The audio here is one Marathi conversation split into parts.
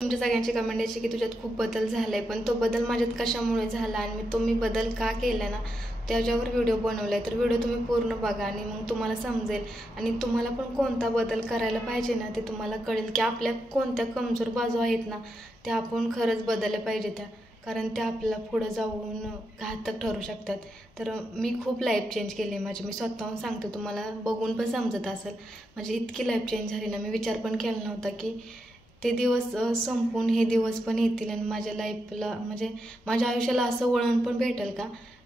तुमच्या सगळ्यांची कमेंट यायची की तुझ्यात खूप बदल झालाय, पण तो बदल माझ्यात कशामुळे झाला आणि मी बदल का केला ना, त्याच्यावर व्हिडिओ बनवलाय. तर व्हिडिओ तुम्ही पूर्ण बघा आणि मग तुम्हाला समजेल आणि तुम्हाला पण कोणता बदल करायला पाहिजे ना ते तुम्हाला कळेल की आपल्या कोणत्या कमजोर बाजू आहेत ना त्या आपण खरंच बदलल्या पाहिजे त्या, कारण त्या आपल्याला पुढं जाऊन घातक ठरू शकतात. तर मी खूप लाईफ चेंज केली आहे माझी, मी स्वतःहून सांगते, तुम्हाला बघून पण समजत असेल. माझी इतकी लाईफ चेंज झाली ना, मी विचार पण केला नव्हता की ते दिवस संपून हे दिवस पण येतील आणि माझ्या लाईफला म्हणजे माझ्या आयुष्याला असं वळण पण भेटेल का.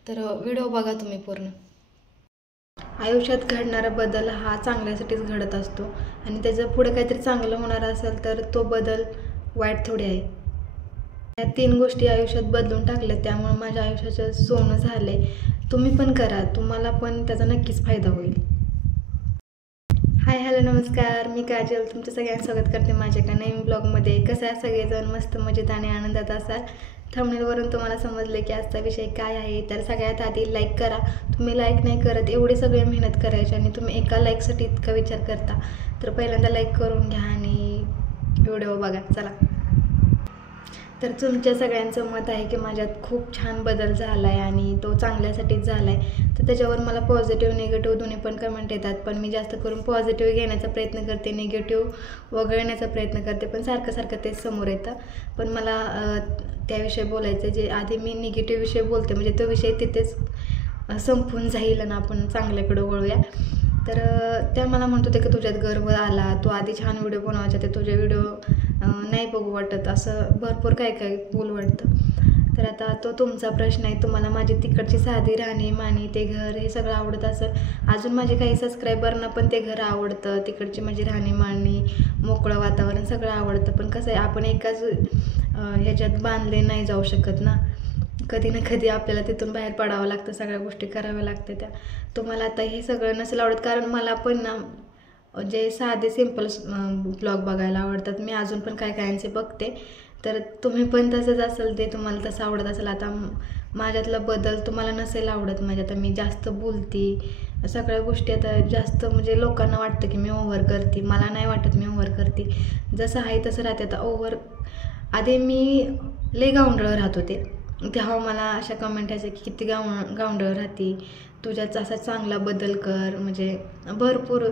तर व्हिडिओ बघा तुम्ही पूर्ण. आयुष्यात घडणारा बदल हा चांगल्यासाठीच घडत असतो आणि त्याचं पुढे काहीतरी चांगलं होणार असेल तर तो बदल वाईट थोडी आहे. या 3 गोष्टी आयुष्यात बदलून टाकल्या, त्यामुळे माझ्या आयुष्याचं सोनं झालंय. तुम्ही पण करा, तुम्हाला पण त्याचा नक्कीच फायदा होईल. हाय हॅलो नमस्कार, मी काजल तुमचं सगळ्यांचं स्वागत करते माझ्या एका नवीन ब्लॉगमध्ये. कसं आहे सगळेजण मस्त मजेत आणि आनंदात असाल. थंबनेलवरून तुम्हाला समजले की आजचा विषय काय आहे. तर सगळ्यात आधी लाईक करा. तुम्ही लाईक नाही करत, एवढी सगळी मेहनत करायची आणि तुम्ही एका लाईकसाठी इतका विचार करता. तर पहिल्यांदा लाईक करून घ्या आणि व्हिडिओ बघा. चला, तर तुमच्या सगळ्यांचं मत आहे की माझ्यात खूप छान बदल झाला आहे आणि तो चांगल्यासाठीच झाला आहे. तर त्याच्यावर मला पॉझिटिव्ह निगेटिव्ह दोन्ही पण कमेंट येतात, पण मी जास्त करून पॉझिटिव्ह घेण्याचा प्रयत्न करते, निगेटिव्ह वगळण्याचा प्रयत्न करते, पण सारखं तेच समोर येतं. पण मला त्याविषयी बोलायचं जे आधी मी निगेटिव्ह विषय बोलते, म्हणजे तो विषय तिथेच संपून जाईल आणि आपण चांगल्याकडे वळूया. तर त्या मला म्हणत होते की तुझ्यात गर्व आला, तू आधी छान व्हिडिओ बनवायचे, ते तुझे व्हिडिओ नाही बघू वाटत, असं भरपूर काय बोलू वाटतं. तर आता तो तुमचा प्रश्न आहे. तुम्हाला माझी तिकडची साधी राहणीमानी, ते घर, हे सगळं आवडत असेल. अजून माझे काही सबस्क्रायबरना पण ते घर आवडतं, तिकडची माझी राहणीमानी, मोकळं वातावरण सगळं आवडतं. पण कसं आहे, आपण एकाच ह्याच्यात बांधले नाही जाऊ शकत ना, कधी ना कधी आपल्याला तिथून बाहेर पडावं लागतं, सगळ्या गोष्टी कराव्या लागतात त्या. तुम्हाला आता हे सगळं नसेल आवडत, कारण मला पण ना जे साधे सिम्पल ब्लॉग बघायला आवडतात. मी अजून पण कायांचे बघते. तर तुम्ही पण तसंच असेल, ते तुम्हाला तसं आवडत असेल. आता माझ्यातला बदल तुम्हाला नसेल आवडत. माझ्या आता मी जास्त बोलते, सगळ्या गोष्टी आता जास्त, म्हणजे लोकांना वाटतं की मी ओव्हर करते, मला नाही वाटत मी ओव्हर करते. जसं आहे तसं राहते. आता ओव्हर आधी मी लय गावंढळ राहत होते, तेव्हा मला अशा कमेंट यायच्या की किती गावंढळ राहते, तुझ्याच असा चांगला बदल कर. म्हणजे भरपूर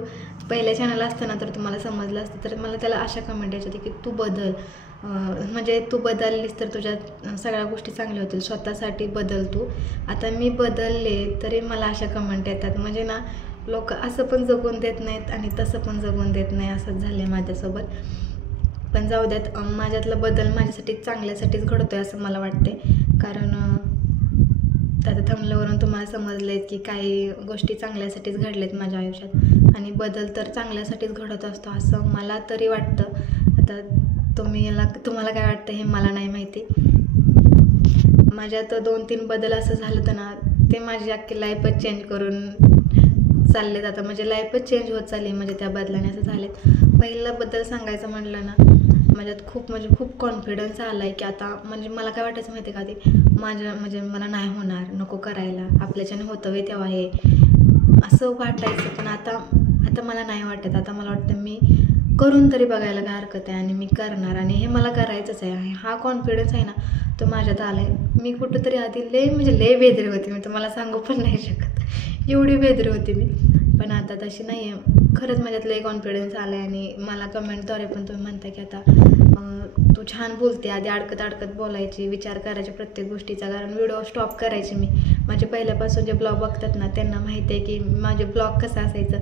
पहिल्या चॅनल असताना तर तुम्हाला समजलं असतं. तर मला त्याला अशा कमेंट यायच्या की तू बदल, म्हणजे तू बदललीस तर तुझ्या सगळ्या गोष्टी चांगल्या होतील, स्वतःसाठी बदल तू. आता मी बदलले तरी मला अशा कमेंट येतात. म्हणजे ना, लोक असं पण जगून देत नाहीत आणि तसं पण जगून देत नाही, असंच झालं आहे माझ्यासोबत. पण जाऊ द्यात, माझ्यातला बदल माझ्यासाठी चांगल्यासाठीच घडतो आहे असं मला वाटते. कारण आता थंबनेलवरून तुम्हाला समजले की काही गोष्टी चांगल्यासाठीच घडल्यात माझ्या आयुष्यात आणि बदल तर चांगल्यासाठीच घडत असतो असं मला तरी वाटतं. आता तुम्हाला काय वाटतं हे मला नाही माहिती. माझ्यात 2-3 बदल असं झालं तर ना, ते माझी अख्खी लाईफच चेंज करून चालले जातं. म्हणजे लाईफच चेंज होत चालली, म्हणजे त्या बदलाने असं झालेत. पहिला बदल सांगायचं म्हटलं ना, माझ्यात खूप कॉन्फिडन्स आला आहे की आता, म्हणजे मला काय वाटायचं माहिती आहे का, ते म्हणजे मला नाही होणार, नको करायला, आपल्याच्याने होतं वे तेव्हा हे असं वाटायचं. पण आता मला नाही वाटत. आता मला वाटतं मी करून तरी बघायला काय हरकत आहे आणि मी करणार आणि हे मला करायचंच आहे. हा कॉन्फिडन्स आहे ना, तो माझ्यात आला आहे. मी कुठंतरी आधी लय बेदरी होती, मी तुम्हाला सांगू पण नाही शकत, एवढी बेदरी होती मी. पण आता तशी नाही आहे. खरंच माझ्यात लय कॉन्फिडन्स आला आहे आणि मला कमेंटद्वारे पण तुम्ही म्हणता की आता तू छान बोलते. आधी अडकत बोलायची, विचार करायचे प्रत्येक गोष्टीचा, कारण व्हिडिओ स्टॉप करायचे मी. माझे पहिल्यापासून जे ब्लॉग बघतात ना त्यांना माहिती आहे की माझे ब्लॉग कसं असायचं,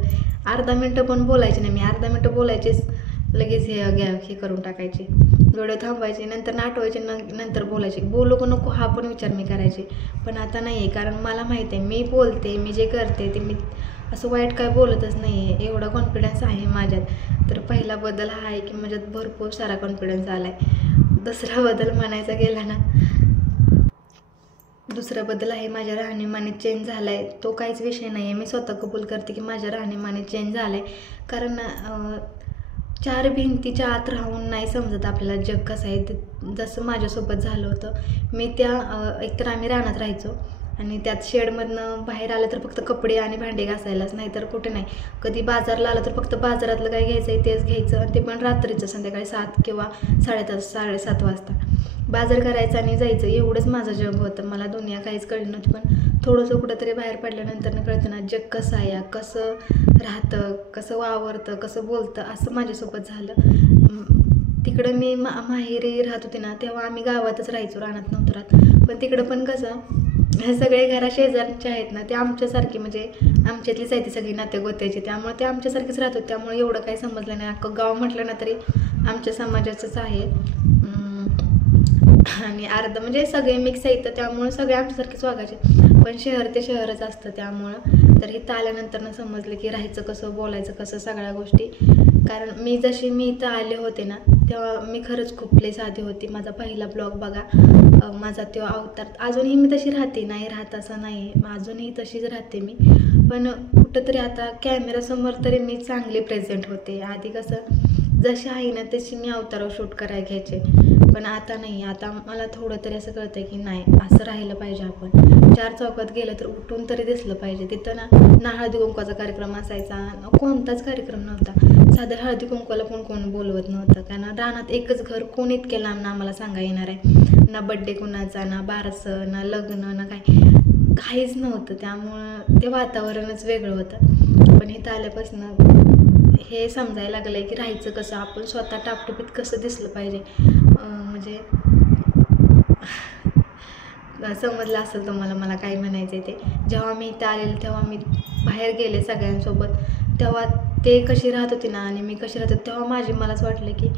अर्धा मिनटं पण बोलायचे नाही मी. अर्धा मिनटं बोलायचेच, लगेच हे करून टाकायचे, व्हिडिओ थांबवायचे, नंतर नाटवायचे, नंतर बोलायचे. बोलू का नको हा पण विचार मी करायचे. पण आता नाही आहे, कारण मला माहिती आहे मी बोलते, मी जे करते ते मी असं वाईट काय बोलतच नाही आहे, एवढा कॉन्फिडन्स आहे माझ्यात. तर पहिला बदल हा आहे की माझ्यात भरपूर सारा कॉन्फिडन्स आला आहे. दुसरा बदल म्हणायचा गेला ना, दुसरा बदल आहे माझ्या राहणीमानीत चेंज झाला आहे. तो काहीच विषय नाही आहे, मी स्वतः कबूल करते की माझ्या राहणीमानीत चेंज झाला आहे. कारण 4 भिंतीच्या आत राहून नाही समजत आपल्याला जग कसं आहे. जसं माझ्यासोबत झालं होतं, मी एकतर आम्ही रानात राहायचो आणि त्यात शेडमधनं बाहेर आलं तर फक्त कपडे आणि भांडे घासायलाच, नाही तर कुठे नाही. कधी बाजारला आलं तर फक्त बाजारातलं काय घ्यायचं आहे तेच घ्यायचं, आणि ते पण रात्रीचं संध्याकाळी 7 किंवा 7:30 वाजता बाजार करायचं आणि जायचं. एवढंच माझं जग होतं. मला दुनिया काहीच कळली नव्हती. पण थोडंसं कुठंतरी बाहेर पडल्यानंतर कळतं ना जग कसं आहे, कसं राहतं, कसं वावरतं, कसं बोलतं. असं माझ्यासोबत झालं. तिकडं मी माहेरी राहत होते ना, तेव्हा आम्ही गावातच राहायचो, रानात नव्हतं राहत. पण तिकडं पण कसं सगळे घरा शेजारचे आहेत ना, ते आमच्यासारखे, म्हणजे आमच्यातलीच आहे ती सगळी नातेगोत्याची, त्यामुळे ते आमच्यासारखेच राहत होते. त्यामुळे एवढं काही समजलं नाही. अख्खं गाव म्हटलं ना तरी आमच्या समाजाचंच आहे. आणि अर्ध म्हणजे सगळे मिक्स आहेत, त्यामुळे सगळे आमच्यासारखेच वागायचे. पण शहर ते शहरच असतं. त्यामुळं तर इथं आल्यानंतर समजलं की राहायचं कसं, बोलायचं कसं, सगळ्या गोष्टी. कारण मी इथं आले होते ना, तेव्हा मी खरंच खूप लई साधी होती. माझा पहिला ब्लॉग बघा, माझा तेव्हा अवतार. अजूनही मी तशी राहते, नाही राहत असं नाही, अजूनही तशीच राहते मी. पण कुठंतरी आता कॅमेरासमोर तरी मी चांगली प्रेझेंट होते. आधी कसं जशी आहे ना तशी मी अवतारावर शूट करायला घ्यायचे, पण आता नाही. आता मला थोडं तरी असं कळतं की नाही, असं राहिलं पाहिजे. आपण 4 चौकात गेलं तर उठून तरी दिसलं पाहिजे. तिथं ना हळदी कुंकवाचा कार्यक्रम असायचा, कोणताच कार्यक्रम नव्हता. साध्या हळदी कुंकवाला पण कोण बोलवत नव्हतं, कारण रानात एकच घर, कोण इतके लांब ना आम्हाला सांगा येणार आहे. ना बड्डे कुणाचा, ना बारसं, ना लग्न, ना काहीच नव्हतं. त्यामुळं ते वातावरणच वेगळं होतं. पण इथं आल्यापासून हे समजायला लागलं आहे की राहायचं कसं, आपण स्वतः टापटिपीत कसं दिसलं पाहिजे. म्हणजे समजलं असेल तुम्हाला मला काय म्हणायचं आहे ते. जेव्हा मी इथं आलेले तेव्हा मी बाहेर गेले सगळ्यांसोबत, तेव्हा ते कशी राहत होती ना आणि मी कशी राहत होते, तेव्हा मलाच वाटलं की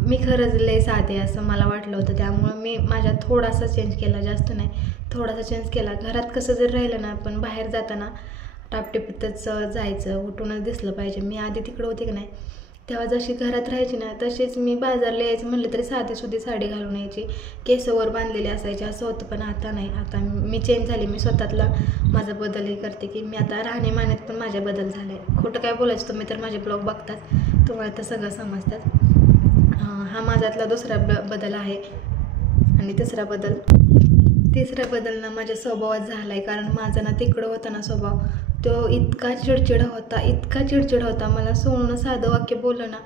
मी खरंच लय साधे असं मला वाटलं होतं. त्यामुळं मी माझ्यात थोडासा चेंज केला, जास्त नाही, थोडासा चेंज केला. घरात कसं जर राहिलं ना, पण बाहेर जाताना टापटिपीतच जायचं, उठूनच दिसलं पाहिजे. मी आधी तिकडं होते की नाही, तेव्हा जशी घरात राहायची ना तशीच मी बाजारला यायचं म्हणलं तरी साधी साडी घालून यायची, केसवर बांधलेली असायची, असं होतं. पण आता नाही, आता मी चेंज झाली. मी स्वतःतला माझा बदलही करते की मी आता राहणीमानात पण माझ्या बदल झाला आहे. खोटं काय बोलायचं, तुम्ही तर माझे ब्लॉग बघतात, तुम्हाला तर सगळं समजतात. हा माझ्यातला दुसरा बदल आहे. आणि तिसरा बदल ना माझ्या स्वभावात झाला आहे. कारण माझा ना तिकडं होता ना स्वभाव, तो इतका चिडचिडा होता. मला सोडून साधं वाक्य बोललं ना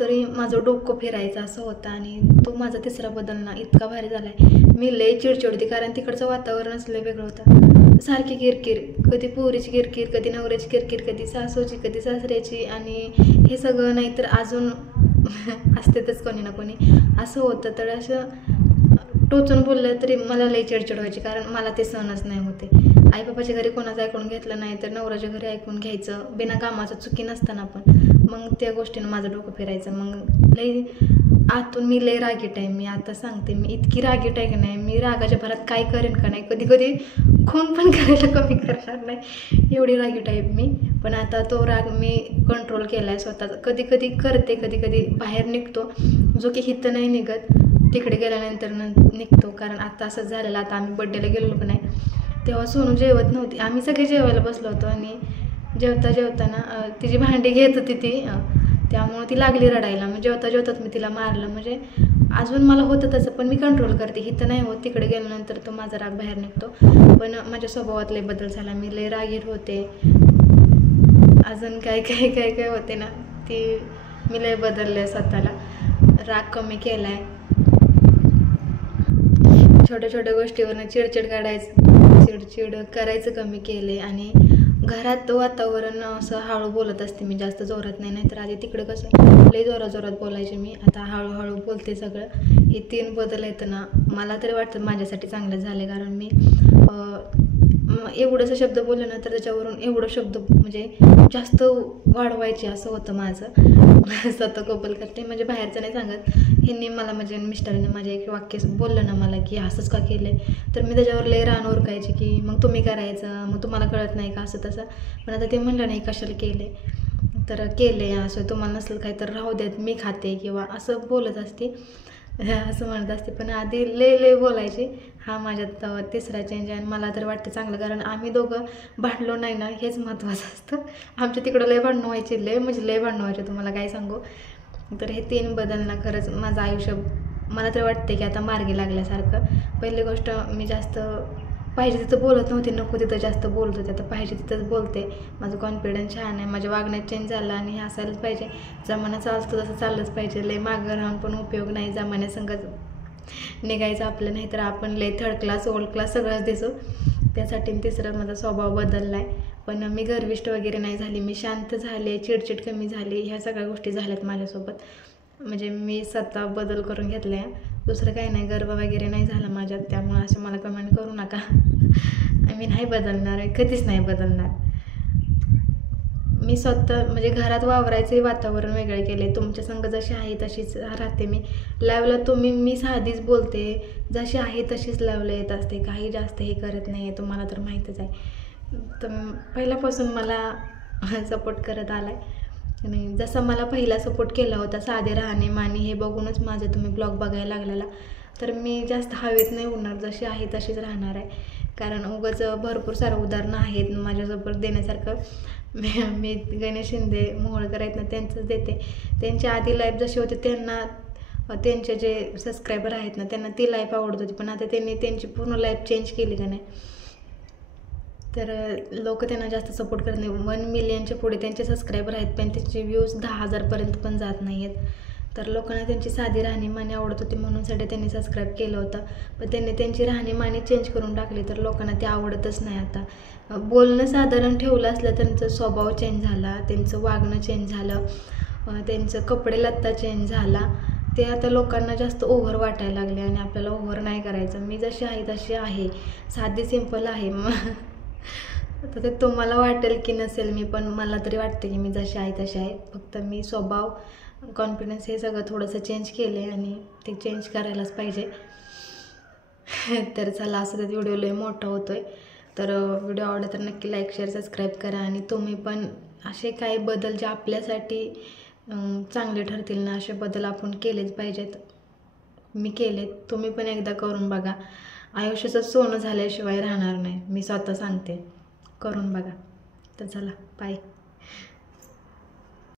तरी माझं डोकं फिरायचं असं होतं. आणि तो माझा तिसरा बदल ना इतका भारी झाला आहे. मी लय चिडचिड होती, कारण तिकडचं वातावरणच लय वेगळं होतं. सारखी किरकिर, कधी पोरीची किरकिर, कधी नवऱ्याची किरकिर, कधी सासूची, कधी सासऱ्याची, आणि हे सगळं नाही तर अजून असतेच कोणी ना कोणी, असं होतं. तर असं टोचून बोललं तरी मला लई चिडचिड व्हायची, कारण मला ते सहनच नाही होते. आई बाबाच्या घरी कोणाचं ऐकून घेतलं नाही तर नवऱ्याच्या घरी ऐकून घ्यायचं, बिना कामाचं, चुकी नसताना पण. मग त्या गोष्टीनं माझं डोकं फिरायचं. मग लई आतून मी लई रागीट आहे. मी आता सांगते, मी इतकी रागीट आहे की नाही, मी रागाच्या भरात काय करेन का नाही, कधी खून पण करायला कमी करणार नाही, एवढी रागीट आहे मी. पण आता तो राग मी कंट्रोल केला आहे स्वतःचा. कधी करते, कधी बाहेर निघतो, जो की हिथं नाही निघत, तिकडे गेल्यानंतर निघतो. कारण आता असंच झालेलं. आता आम्ही बड्डेला गेलो की नाही, तेव्हा सोनू जेवत नव्हती. आम्ही सगळे जेवायला बसलो होतो, आणि जेवताना तिची भांडी घेत होती ती, त्यामुळे ती लागली रडायला. मग जेवताच मी तिला मारलं. म्हणजे अजून मला होतं तसं, पण मी कंट्रोल करते. इथं नाही होत, तिकडे गेल्यानंतर तो माझा राग बाहेर निघतो. पण माझ्या स्वभावात लय बदल झाला. मी लय रागीट होते. अजून काय होते ना, ती मी लय बदलले स्वतःला. राग कमी केला आहे. छोट्या गोष्टीवरनं चिडचिड करायचं कमी केले. आणि घरात वातावरण असं हळू बोलत असते मी, जास्त जोरात नाही. तर आधी तिकडं कसं लई जोरात बोलायचे मी, आता हळूहळू बोलते. सगळं हे 3 बदल आहेत ना, मला तरी वाटतं माझ्यासाठी चांगलं झाले. कारण मी एवढंसं शब्द बोललं ना तर त्याच्यावरून एवढं शब्द म्हणजे जास्त वाढवायचे, असं होतं माझं. स्वतः कबूल करते, म्हणजे बाहेरचं नाही सांगत. ह्यांनी मला, म्हणजे मिस्टरांनी माझे एक वाक्य बोललं ना मला की असंच का केलं, तर मी त्याच्यावर लय रान ओरकायची की मग तुम्ही करायचं, मग तुम्हाला कळत नाही का, असं तसं. पण आता ते म्हणलं नाही कशाला केले, तर केले असं, तुम्हाला नसेल काही तर राहू देत, मी खाते, किंवा असं बोलत असते, असं म्हणत असते. पण आधी लय बोलायची. हा माझ्यात तिसरा चेंज आहे. आणि मला तर वाटतं चांगलं, कारण आम्ही दोघं भांडलो नाही ना, हेच महत्त्वाचं असतं. आमच्या तिकडं लय भांडणं व्हायची, लय भांडणं व्हायचे, तुम्हाला काय सांगू. तर हे 3 बदल ना खरंच माझं आयुष्य, मला तर वाटते की आता मार्गी लागल्यासारखं. पहिली गोष्ट, मी जास्त पाहिजे तिथं बोलत नव्हते, नको तिथं जास्त बोलत होते. आता पाहिजे तिथंच बोलते. माझं कॉन्फिडन्स छान आहे, माझ्या वागण्यात चेंज झाला आणि हे असायलाच पाहिजे. जमाना चालतो तसं चाललंच पाहिजे. लय मागं राहून पण उपयोग नाही, जमान्यासंगत निघायचं आपलं, नाही तर आपण लय थर्ड क्लास ओल्ड क्लास सगळंच दिसू. त्यासाठी तिसरं माझा स्वभाव बदलला आहे. पण मी गर्विष्ठ वगैरे नाही झाली, मी शांत झाले, चिडचिड कमी झाली, ह्या सगळ्या गोष्टी झाल्यात माझ्यासोबत. म्हणजे मी स्वतः बदल करून घेतला आहे, दुसरं काही नाही. गर्व वगैरे नाही झाला माझ्यात, त्यामुळे असं मला कमेंट करू नका. मी नाही बदलणार आहे, कधीच नाही बदलणार. मी स्वतः म्हणजे घरात वावरायचे वातावरण वेगळे केले. तुमच्या संग जशी आहे तशीच राहते मी. लाईव्हला मी साधीच बोलते, जशी आहे तशीच लाईव्हला येत असते, काही जास्त हे करत नाही आहे, तुम्हाला तर माहीतच आहे. तर पहिल्यापासून मला सपोर्ट करत आला आहे. आणि जसं मला पहिला सपोर्ट केला होता साधे राहणीमानी हे बघूनच माझे तुम्ही ब्लॉग बघायला लागलेला, तर मी जास्त हवेत नाही उडणार, जशी आहे तशीच राहणार आहे. कारण उगाच भरपूर सारं उदाहरणं आहेत माझ्यासोबत देण्यासारखं. मी गणेश शिंदे मोहोळकर आहेत ना, त्यांचंच देते. त्यांच्या आधी लाईफ जशी होती, त्यांचे जे सबस्क्रायबर आहेत ना, त्यांना ती लाईफ आवडत होती. पण आता त्यांनी त्यांची पूर्ण लाईफ चेंज केली का नाही, तर लोक त्यांना जास्त सपोर्ट करत नाही. 1 मिलियनच्या पुढे त्यांचे सबस्क्रायबर आहेत, पण त्यांचे व्ह्यूज 10,000पर्यंत पण जात नाही आहेत. तर लोकांना त्यांची साधी राहणीमानी आवडत होती, म्हणून त्यांनी सबस्क्राईब केलं होतं. पण त्यांनी त्यांची राहणीमानी चेंज करून टाकली, तर लोकांना ते आवडतच नाही. आता बोलणं साधारण ठेवलं असलं, त्यांचा स्वभाव चेंज झाला, त्यांचं वागणं चेंज झालं, त्यांचं कपडे लत्ता चेंज झाला. ते आता लोकांना जास्त ओव्हर वाटायला लागले आणि आपल्याला ओव्हर नाही करायचं. मी जशी आहे तशी आहे, साधी सिंपल आहे. आता ते तुम्हाला वाटेल की नसेल, मी पण मला तरी वाटते की मी जशी आहे तशी आहे. फक्त मी स्वभाव, कॉन्फिडन्स हे सगळं थोडंसं चेंज केले आणि ते चेंज करायलाच पाहिजे. तर चला, असं तर व्हिडिओ लय मोठा होतोय. तर व्हिडिओ आवडला तर नक्की लाईक शेअर सबस्क्राईब करा. आणि तुम्ही पण असे काही बदल जे आपल्यासाठी चांगले ठरतील ना, असे बदल आपण केलेच पाहिजेत. मी केलेत, तुम्ही पण एकदा करून बघा. आयुष्याचं सोनं झाल्याशिवाय राहणार नाही, मी स्वतः सांगते. करून बघा. तर चला, बाय.